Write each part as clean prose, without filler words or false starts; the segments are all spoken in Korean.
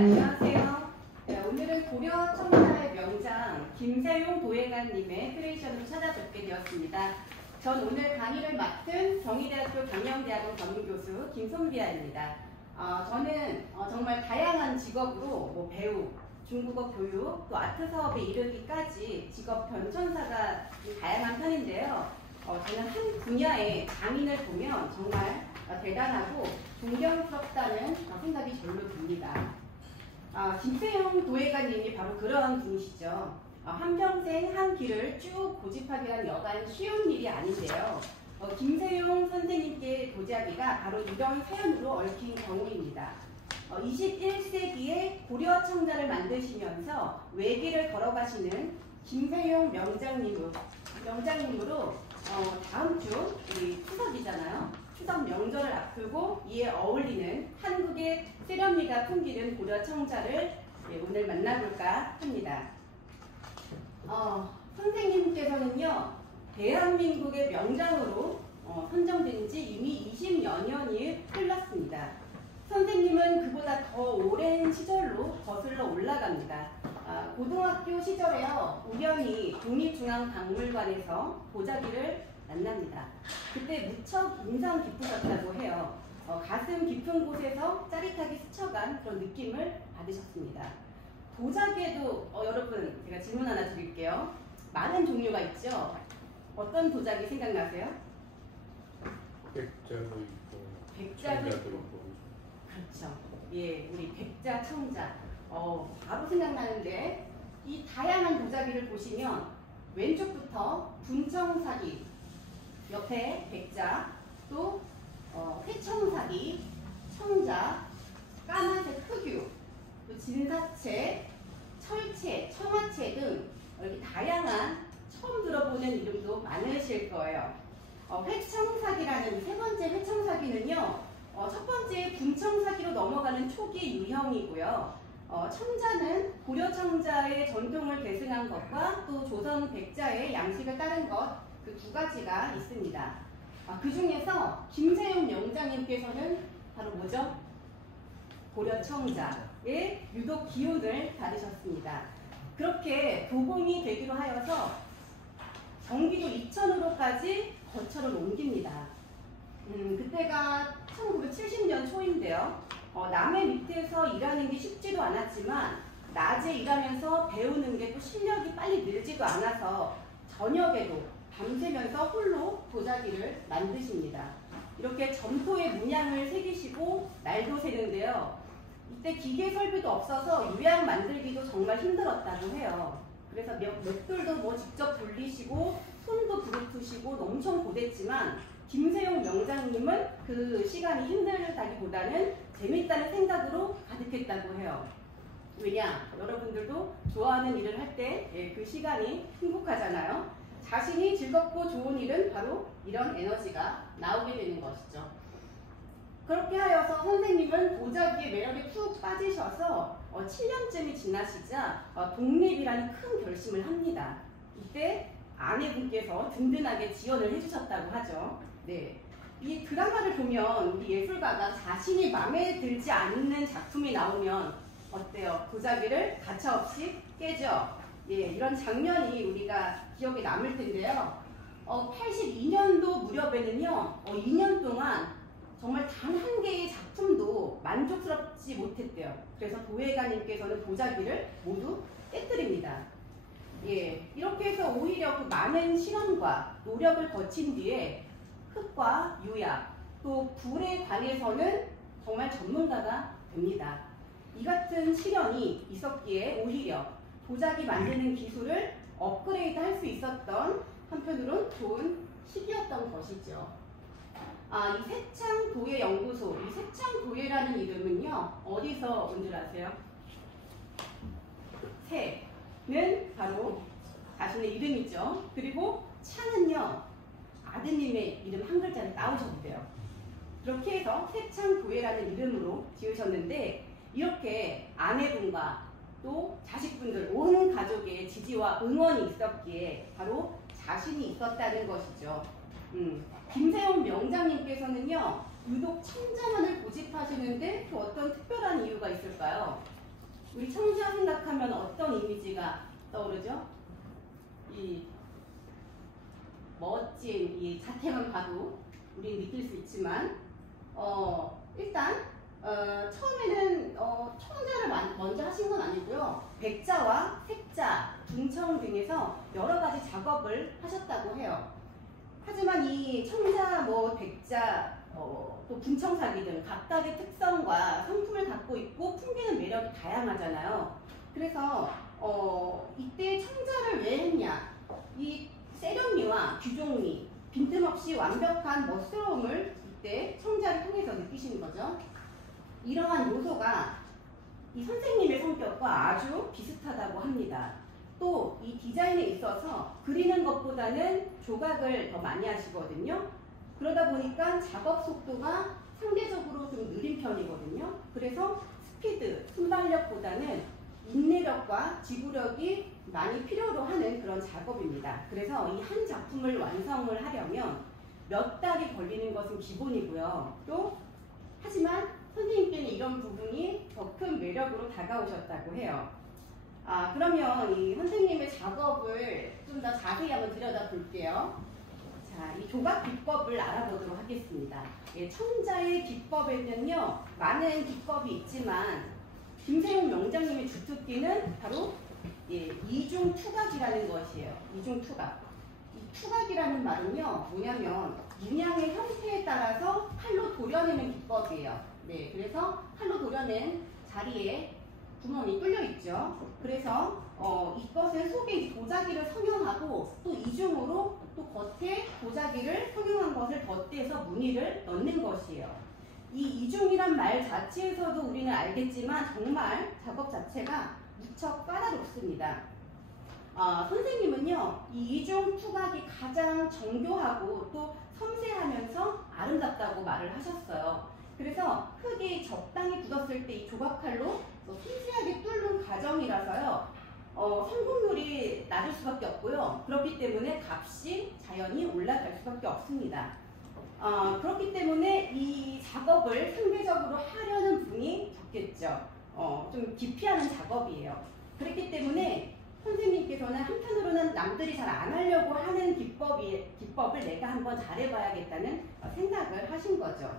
안녕하세요. 네, 오늘은 고려 청자의 명장 김세용 도예관님의 크리에이션으로 찾아뵙게 되었습니다. 전 오늘 강의를 맡은 경희대학교 경영대학원 전문교수 김송비아입니다. 저는 정말 다양한 직업으로 배우, 중국어 교육, 또 아트 사업에 이르기까지 직업 변천사가 다양한 편인데요. 저는 한 분야의 장인을 보면 정말 대단하고 존경스럽다는 생각이 절로 듭니다. 김세용 도예관님이 바로 그런 분이시죠. 한평생 한 길을 쭉 고집하기란 여간 쉬운 일이 아닌데요. 김세용 선생님께 도자기가 바로 이런 사연으로 얽힌 경우입니다. 21세기에 고려 청자를 만드시면서 외길을 걸어가시는 김세용 명장님으로 다음 주 우리 추석이잖아요. 추석 명절을 앞두고 이에 어울리는 한국의 세련미가 풍기는 고려 청자를 오늘 만나볼까 합니다. 선생님께서는요, 대한민국의 명장으로 선정된 지 이미 20여 년이 흘렀습니다. 선생님은 그보다 더 오랜 시절로 거슬러 올라갑니다. 고등학교 시절에요, 우연히 국립중앙박물관에서 도자기를 만납니다. 그때 무척 인상 깊으셨다고 해요. 가슴 깊은 곳에서 짜릿하게 스쳐간 그런 느낌을 받으셨습니다. 도자기에도 여러분, 제가 질문 하나 드릴게요. 많은 종류가 있죠? 어떤 도자기 생각나세요? 백자도 있고 백자도 있고. 그렇죠. 예, 우리 백자, 청자. 바로 생각나는데, 이 다양한 도자기를 보시면 왼쪽부터 분청사기, 옆에 백자, 또 회청사기, 청자, 까만색 흑유, 또 진사채, 철채, 청아채 등 이렇게 다양한 처음 들어보는 이름도 많으실 거예요. 회청사기라는 세 번째 회청사기는요, 첫 번째 분청사기로 넘어가는 초기 유형이고요. 청자는 고려 청자의 전통을 계승한 것과 또 조선 백자의 양식을 따른 것, 그 두 가지가 있습니다. 그 중에서 김세용 명장님께서는 바로 뭐죠? 고려 청자의 유독 기운을 받으셨습니다. 그렇게 도공이 되기로 하여서 경기도 이천으로까지 거처를 옮깁니다. 그때가 1970년 초인데요. 남의 밑에서 일하는 게 쉽지도 않았지만 낮에 일하면서 배우는 게 또 실력이 빨리 늘지도 않아서 저녁에도 밤새면서 홀로 도자기를 만드십니다. 이렇게 점토에 문양을 새기시고 날도 새는데요. 이때 기계 설비도 없어서 유약 만들기도 정말 힘들었다고 해요. 그래서 맷돌도 직접 돌리시고 손도 부르트시고 엄청 고됐지만 김세용 명장님은 그 시간이 힘들다기보다는 재밌다는 생각으로 가득했다고 해요. 왜냐? 여러분들도 좋아하는 일을 할 때 그 시간이 행복하잖아요. 자신이 즐겁고 좋은 일은 바로 이런 에너지가 나오게 되는 것이죠. 그렇게 하여서 선생님은 도자기의 매력에 푹 빠지셔서 7년쯤이 지나시자 독립이라는 큰 결심을 합니다. 이때 아내분께서 든든하게 지원을 해주셨다고 하죠. 네. 이 드라마를 보면 우리 예술가가 자신이 마음에 들지 않는 작품이 나오면 어때요? 도자기를 가차없이 깨죠. 예, 이런 장면이 우리가 기억에 남을 텐데요. 82년도 무렵에는요, 2년 동안 정말 단 한 개의 작품도 만족스럽지 못했대요. 그래서 도예가님께서는 도자기를 모두 깨뜨립니다. 예, 이렇게 해서 오히려 그 많은 실험과 노력을 거친 뒤에 흙과 유약, 또 불에 관해서는 정말 전문가가 됩니다. 이 같은 실현이 있었기에 오히려 도자기 만드는 기술을 업그레이드 할 수 있었던 한편으로는 좋은 시기였던 것이죠. 이 세창도예연구소, 이 세창도예라는 이름은요, 어디서 온 줄 아세요? 세는 바로 자신의 이름이죠. 그리고 창은요, 아드님의 이름 한 글자를 따오셨대요. 그렇게 해서 세창도예라는 이름으로 지으셨는데, 이렇게 아내분과 또 자식분들, 온 가족의 지지와 응원이 있었기에 바로 자신이 있었다는 것이죠. 김세용 명장님께서는요, 유독 청자만을 고집하시는데 또 어떤 특별한 이유가 있을까요? 우리 청자 생각하면 어떤 이미지가 떠오르죠? 이 멋진 이 자태만 봐도 우리는 느낄 수 있지만 일단 처음에는 청자를 먼저 하신 건 아니고요. 백자와 색자, 둔청 등에서 여러 가지 작업을 하셨다고 해요. 하지만 이 청자, 백자, 또 분청사기 등 각각의 특성과 성품을 갖고 있고 풍기는 매력이 다양하잖아요. 그래서 이때 청자를 왜 했냐? 이 세련미와 규종미, 빈틈없이 완벽한 멋스러움을 이때 청자를 통해서 느끼시는 거죠. 이러한 요소가 이 선생님의 성격과 아주 비슷하다고 합니다. 또 이 디자인에 있어서 그리는 것보다는 조각을 더 많이 하시거든요. 그러다 보니까 작업 속도가 상대적으로 좀 느린 편이거든요. 그래서 스피드, 순발력보다는 인내력과 지구력이 많이 필요로 하는 그런 작업입니다. 그래서 이 한 작품을 완성을 하려면 몇 달이 걸리는 것은 기본이고요. 또 하지만 선생님께는 이런 부분이 더 큰 매력으로 다가오셨다고 해요. 그러면 이 선생님의 작업을 좀 더 자세히 한번 들여다 볼게요. 자, 이 조각 기법을 알아보도록 하겠습니다. 청자의 기법에는요, 많은 기법이 있지만 김세용 명장님의 주특기는 바로 이중 투각이라는 것이에요. 이중 투각. 이 투각이라는 말은요, 뭐냐면 문양의 형태에 따라서 칼로 도려내는 기법이에요. 네, 그래서 칼로 도려낸 자리에 구멍이 뚫려 있죠. 그래서 이것은 속에 도자기를 성형하고 또 이중으로 또 겉에 도자기를 성형한 것을 덧대서 무늬를 넣는 것이에요. 이 이중이란 말 자체에서도 우리는 알겠지만 정말 작업 자체가 무척 까다롭습니다. 선생님은요, 이 이중 투각이 가장 정교하고 또 섬세하면서 아름답다고 말을 하셨어요. 그래서 흙이 적당히 굳었을 때 이 조각칼로 섬세하게 뚫는 과정이라서요, 성공률이 낮을 수밖에 없고요. 그렇기 때문에 값이 자연히 올라갈 수밖에 없습니다. 그렇기 때문에 이 작업을 상대적으로 하려는 분이 적겠죠. 좀 기피하는 작업이에요. 그렇기 때문에 선생님께서는 한편으로는 남들이 잘 안 하려고 하는 기법을 내가 한번 잘해봐야겠다는 생각을 하신 거죠.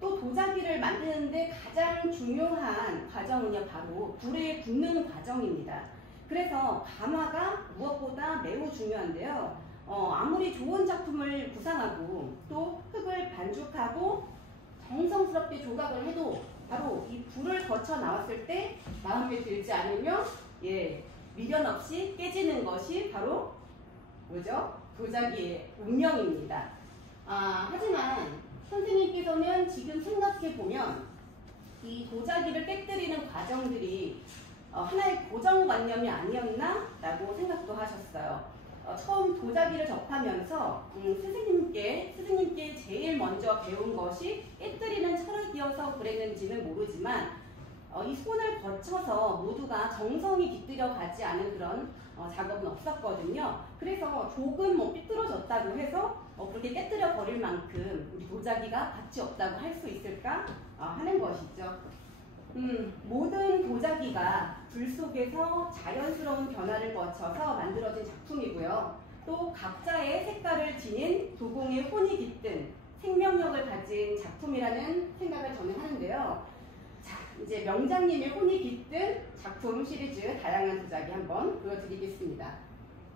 또 도자기를 만드는데 가장 중요한 과정은요, 바로 불에 굽는 과정입니다. 그래서 가마가 무엇보다 매우 중요한데요. 아무리 좋은 작품을 구상하고 또 흙을 반죽하고 정성스럽게 조각을 해도 바로 이 불을 거쳐 나왔을 때 마음에 들지 않으면 미련 없이 깨지는 것이 바로 뭐죠? 도자기의 운명입니다. 하지만 선생님께서는 지금 생각해보면 이 도자기를 깨뜨리는 과정들이 하나의 고정관념이 아니었나? 라고 생각도 하셨어요. 처음 도자기를 접하면서 스승님께 제일 먼저 배운 것이 깨뜨리는 철학이어서 그랬는지는 모르지만 이 손을 거쳐서 모두가 정성이 깃들여 가지 않은 그런 작업은 없었거든요. 그래서 조금 삐뚤어졌다고 해서 그렇게 깨뜨려 버릴 만큼 우리 도자기가 가치 없다고 할 수 있을까 하는 것이죠. 모든 도자기가 불 속에서 자연스러운 변화를 거쳐서 만들어진 작품이고요. 또 각자의 색깔을 지닌 도공의 혼이 깃든 생명력을 가진 작품이라는 생각을 저는 하는데요. 자, 이제 명장님의 혼이 깃든 작품 시리즈 다양한 도자기 한번 보여드리겠습니다.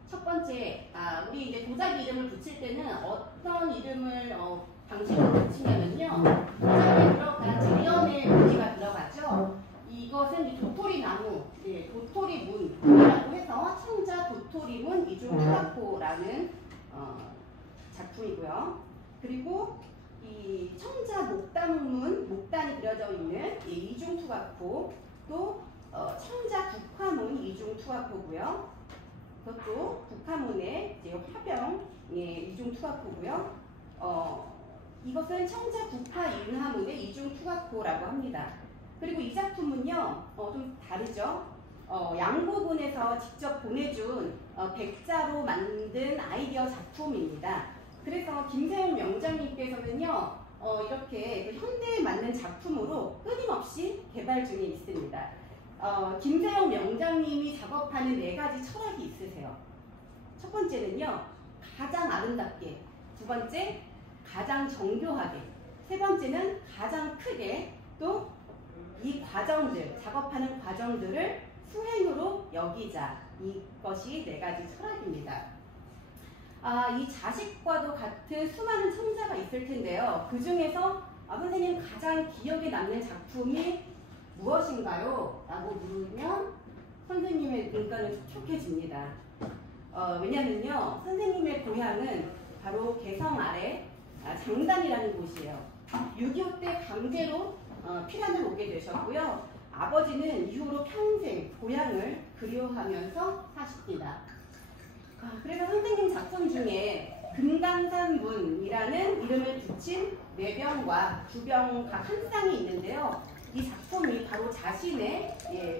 첫 번째, 우리 이제 도자기 이름을 붙일 때는 어떤 이름을 방식으로 붙이냐면요. 도자기에 들어간 자연의 무늬가 들어가죠. 이것은 이 도토리나무, 도토리문이라고 해서 청자 도토리문 이중 투각호라는 작품이고요. 그리고 이 청자 목단이 그려져 있는 이중 투각호, 또 청자 국화문 이중 투각호고요. 그것도 국화문의 화병 이중 투각호고요. 이것은 청자 국화 인화문의 이중 투각호라고 합니다. 그리고 이 작품은요, 좀 다르죠. 양고군에서 직접 보내준 백자로 만든 아이디어 작품입니다. 그래서 김세용 명장님께서는요, 이렇게 현대에 맞는 작품으로 끊임없이 개발 중에 있습니다. 김세영 명장님이 작업하는 4가지 철학이 있으세요. 첫 번째는요, 가장 아름답게. 두 번째, 가장 정교하게. 세 번째는 가장 크게. 또 이 과정들, 작업하는 과정들을 수행으로 여기자. 이것이 4가지 철학입니다. 이 자식과도 같은 수많은 청자가 있을 텐데요. 그 중에서 선생님 가장 기억에 남는 작품이 무엇인가요? 라고 물으면 선생님의 눈가는 촉촉해집니다. 왜냐면요, 선생님의 고향은 바로 개성 아래 장단이라는 곳이에요. 6.25 때 강제로 피란을 오게 되셨고요. 아버지는 이후로 평생 고향을 그리워하면서 사십니다. 그래서 선생님 작품 중에 금강산문이라는 이름을 붙인 매병과 주병 각 한 쌍이 있는데요. 이 작품이 바로 자신의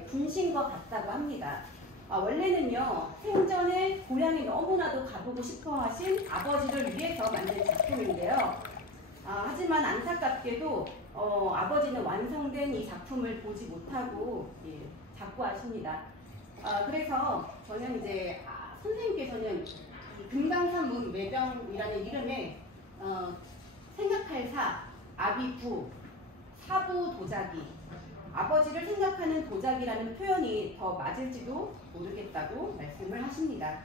분신 것 같다고 합니다. 원래는요, 생전에 고향에 너무나도 가보고 싶어 하신 아버지를 위해서 만든 작품인데요. 하지만 안타깝게도 아버지는 완성된 이 작품을 보지 못하고 작고하십니다. 그래서 저는 이제 선생님께서는 금강산문 매병이라는 이름에 생각할 사, 아비부, 사부 도자기, 아버지를 생각하는 도자기라는 표현이 더 맞을지도 모르겠다고 말씀을 하십니다.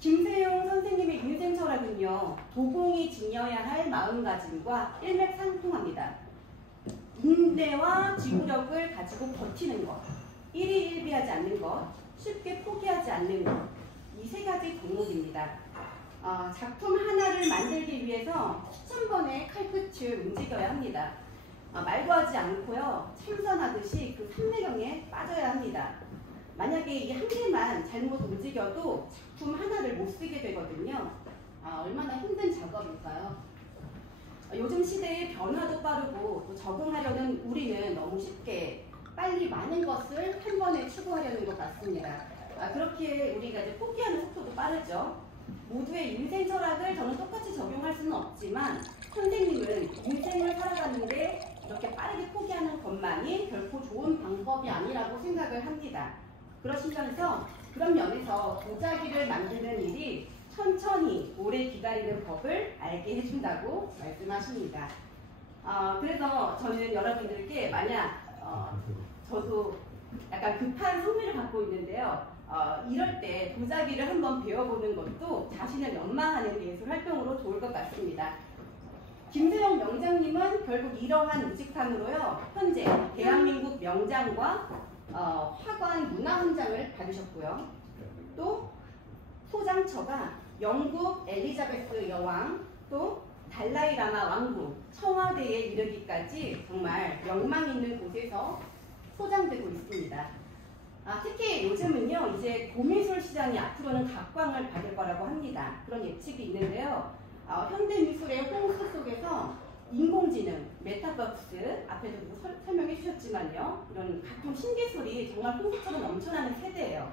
김세용 선생님의 인생 철학은요, 도공이 지녀야 할 마음가짐과 일맥상통합니다. 인내와 지구력을 가지고 버티는 것, 일희일비하지 않는 것, 쉽게 포기하지 않는 것, 이 3가지 덕목입니다. 작품 하나를 만들기 위해서 수천 번의 칼끝을 움직여야 합니다. 말도 하지 않고요, 참선하듯이 그 삼매경에 빠져야 합니다. 만약에 이 한 개만 잘못 움직여도 작품 하나를 못 쓰게 되거든요. 얼마나 힘든 작업일까요? 요즘 시대의 변화도 빠르고 또 적응하려는 우리는 너무 쉽게 빨리 많은 것을 한 번에 추구하려는 것 같습니다. 그렇게 우리가 이제 포기하는 속도도 빠르죠. 모두의 인생 철학을 저는 똑같이 적용할 수는 없지만 선생님은 인생을 살아가는데 이렇게 빠르게 포기하는 것만이 결코 좋은 방법이 아니라고 생각을 합니다. 그런 면에서 도자기를 만드는 일이 천천히 오래 기다리는 법을 알게 해준다고 말씀하십니다. 그래서 저는 여러분들께 만약 저도 약간 급한 성미를 갖고 있는데요. 이럴 때 도자기를 한번 배워보는 것도 자신을 연마하는 예술 활동으로 좋을 것 같습니다. 김세영 명장님은 결국 이러한 우직함으로요, 현재 대한민국 명장과 화관 문화훈장을 받으셨고요. 또 소장처가 영국 엘리자베스 여왕, 또 달라이라마 왕국, 청와대에 이르기까지 정말 명망 있는 곳에서 소장되고 있습니다. 특히 요즘은요, 이제 고미술 시장이 앞으로는 각광을 받을 거라고 합니다. 그런 예측이 있는데요. 현대미술의 홍수 속에서 인공지능, 메타버스, 앞에도 설명해 주셨지만요. 이런 각종 신기술이 정말 홍수처럼 넘쳐나는 세대예요.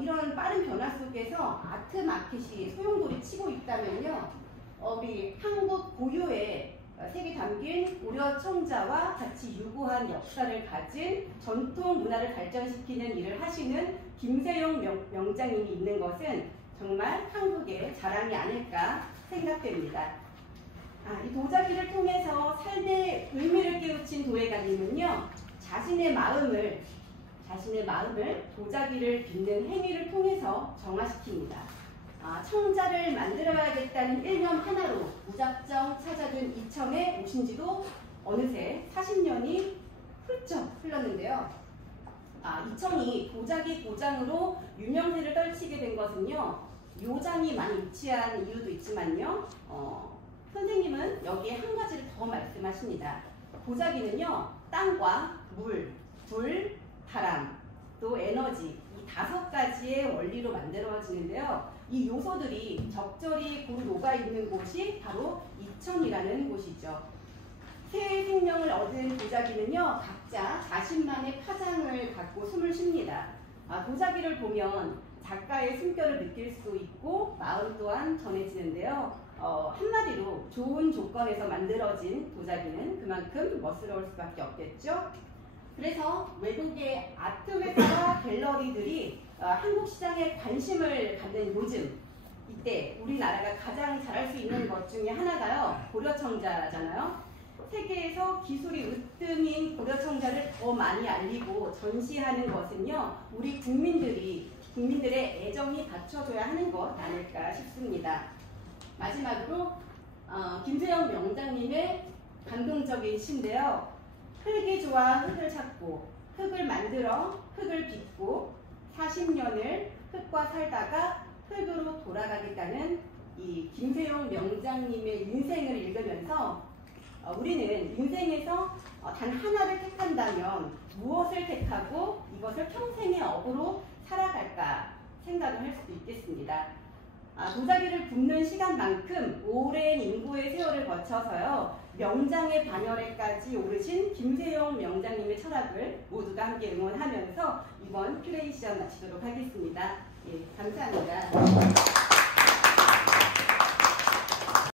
이런 빠른 변화 속에서 아트 마켓이 소용돌이 치고 있다면요. 우리 한국 고유의 색이 담긴 고려 청자와 같이 유구한 역사를 가진 전통 문화를 발전시키는 일을 하시는 김세용 명장님이 있는 것은 정말 한국의 자랑이 아닐까 생각됩니다. 이 도자기를 통해서 삶의 의미를 깨우친 도예가님은요, 자신의 마음을 도자기를 빚는 행위를 통해서 정화시킵니다. 청자를 만들어야겠다는 일념 하나로 무작정 찾아든 이청에 오신 지도 어느새 40년이 훌쩍 흘렀는데요. 이청이 도자기 고장으로 유명세를 떨치게 된 것은요, 요장이 많이 위치한 이유도 있지만요, 선생님은 여기에 한 가지를 더 말씀하십니다. 도자기는요, 땅과 물, 불, 바람, 또 에너지, 이 5가지의 원리로 만들어지는데요. 이 요소들이 적절히 고루 녹아있는 곳이 바로 이청이라는 곳이죠. 새 생명을 얻은 도자기는요, 각자 자신만의 파장을 갖고 숨을 쉽니다. 도자기를 보면 작가의 숨결을 느낄 수 있고 마음 또한 전해지는데요. 한마디로 좋은 조건에서 만들어진 도자기는 그만큼 멋스러울 수밖에 없겠죠. 그래서 외국의 아트 회사와 갤러리들이 한국 시장에 관심을 갖는 요즘, 이때 우리나라가 가장 잘할 수 있는 것 중에 하나가요, 고려청자잖아요. 세계에서 기술이 으뜸인 고려청자를 더 많이 알리고 전시하는 것은요, 우리 국민들의 애정이 받쳐줘야 하는 것 아닐까 싶습니다. 마지막으로 김세영 명장님의 감동적인 시인데요. 흙이 좋아 흙을 찾고 흙을 만들어 흙을 빚고 40년을 흙과 살다가 흙으로 돌아가겠다는 이 김세용 명장님의 인생을 읽으면서 우리는 인생에서 단 하나를 택한다면 무엇을 택하고 이것을 평생의 업으로 살아갈까 생각을 할 수도 있겠습니다. 도자기를 굽는 시간만큼 오랜 인구의 세월을 거쳐서요, 명장의 반열에까지 오르신 김세용 명장님의 철학을 모두가 함께 응원하면서 이번 큐레이션 마치도록 하겠습니다. 예, 감사합니다.